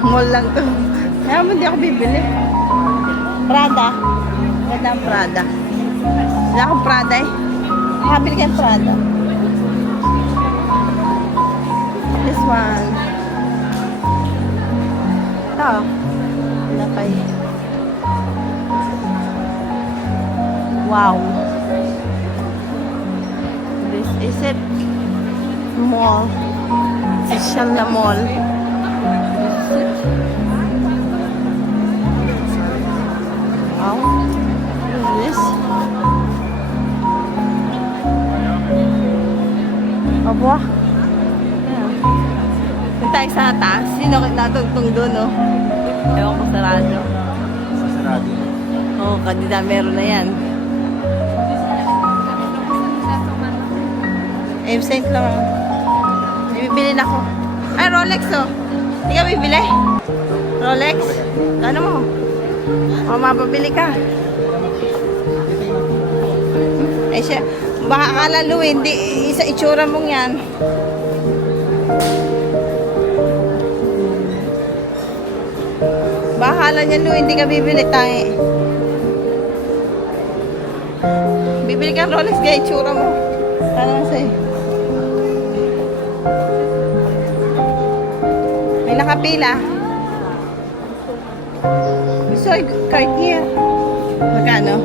Mall lang to. Kaya mo hindi ako bibili. Prada. Ganda ang Prada. Wala akong Prada eh. Makabili kayong Prada. This one. Ito. Wala pa eh. Wow. This is it. Mall. Social na mall. This is it. Wow. What is this? Aba. Ayan. Punta tayo sa taas. Sino natugtong doon, no? Ewan ko sarado. Sarado. Oo, kanina meron na yan. Saint lang ako. Bibili na ako. Ay, Rolex, oh. Hindi ka bibili? Rolex? Ano mo? O, mapabili ka. Eh, siya, baka akala Lu, hindi, isa itsura mong yan. Baka akala niya, Lu, hindi ka bibili tayo. Bibili ka Rolex, kaya itsura mo. Ano sa'yo? May nakapila. So, Cartier. Magkano?